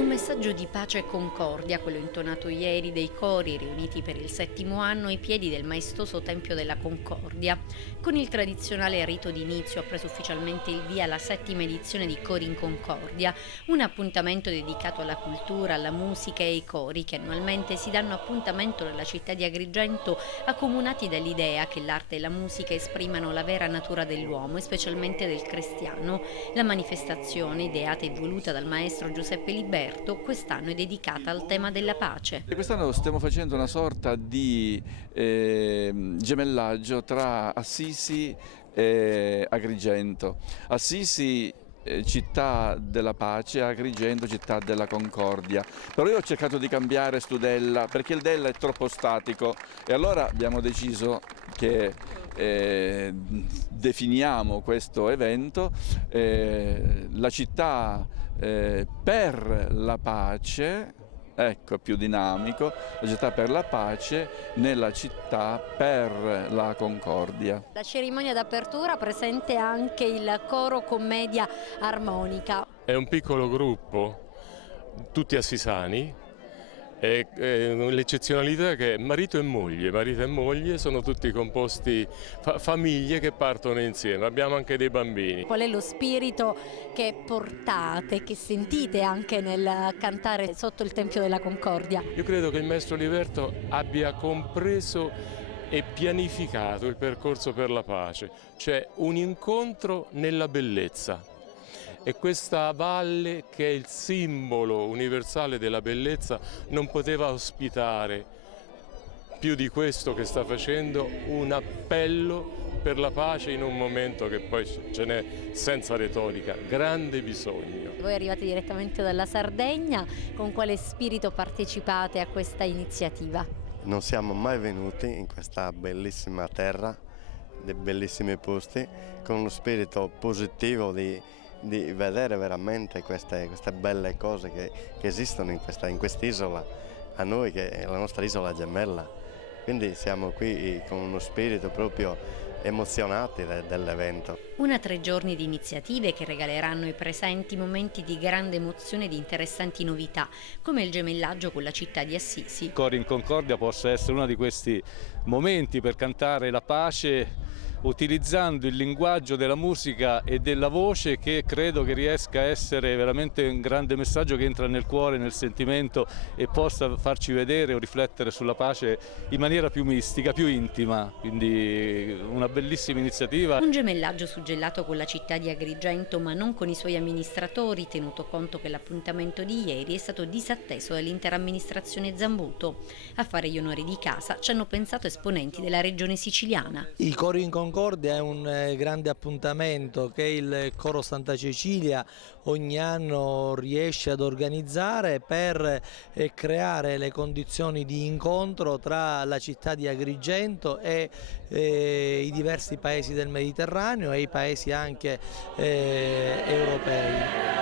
un messaggio di pace e concordia, quello intonato ieri dai cori riuniti per il 7° anno ai piedi del maestoso Tempio della Concordia. Con il tradizionale rito d'inizio ha preso ufficialmente il via la 7ª edizione di Cori in Concordia, un appuntamento dedicato alla cultura, alla musica e ai cori che annualmente si danno appuntamento nella città di Agrigento, accomunati dall'idea che l'arte e la musica esprimano la vera natura dell'uomo e specialmente del cristiano. La manifestazione, ideata e voluta dal maestro Giuseppe Liberto, quest'anno è dedicata al tema della pace. Quest'anno stiamo facendo una sorta di gemellaggio tra Assisi e Agrigento. Assisi città della pace, Agrigento città della concordia. Però io ho cercato di cambiare Studella perché il Della è troppo statico e allora abbiamo deciso che definiamo questo evento la città per la pace, ecco, più dinamico, la città per la pace nella città per la concordia. La cerimonia d'apertura presente anche il coro commedia armonica. È un piccolo gruppo, tutti assisani, e l'eccezionalità è che marito e moglie sono tutti composti, famiglie che partono insieme, abbiamo anche dei bambini. Qual è lo spirito che portate, che sentite anche nel cantare sotto il Tempio della Concordia? Io credo che il maestro Liberto abbia compreso e pianificato il percorso per la pace, cioè un incontro nella bellezza. E questa valle, che è il simbolo universale della bellezza, non poteva ospitare più di questo che sta facendo, un appello per la pace in un momento che poi ce n'è, senza retorica, grande bisogno. Voi arrivate direttamente dalla Sardegna, con quale spirito partecipate a questa iniziativa? Non siamo mai venuti in questa bellissima terra, dei bellissimi posti, con uno spirito positivo di vedere veramente queste belle cose che esistono in quest'isola, a noi che è la nostra isola gemella. Quindi siamo qui con uno spirito proprio emozionati dell'evento. 3 giorni di iniziative che regaleranno ai presenti momenti di grande emozione e di interessanti novità, come il gemellaggio con la città di Assisi. Cori in Concordia possa essere uno di questi momenti per cantare la pace utilizzando il linguaggio della musica e della voce, che credo che riesca a essere veramente un grande messaggio che entra nel cuore, nel sentimento, e possa farci vedere o riflettere sulla pace in maniera più mistica, più intima. Quindi una bellissima iniziativa. Un gemellaggio suggellato con la città di Agrigento, ma non con i suoi amministratori, tenuto conto che l'appuntamento di ieri è stato disatteso dall'intera amministrazione Zambuto. A fare gli onori di casa ci hanno pensato esponenti della regione siciliana. I Cori in Concordia è un grande appuntamento che il Coro Santa Cecilia ogni anno riesce ad organizzare per creare le condizioni di incontro tra la città di Agrigento e i diversi paesi del Mediterraneo e i paesi anche europei.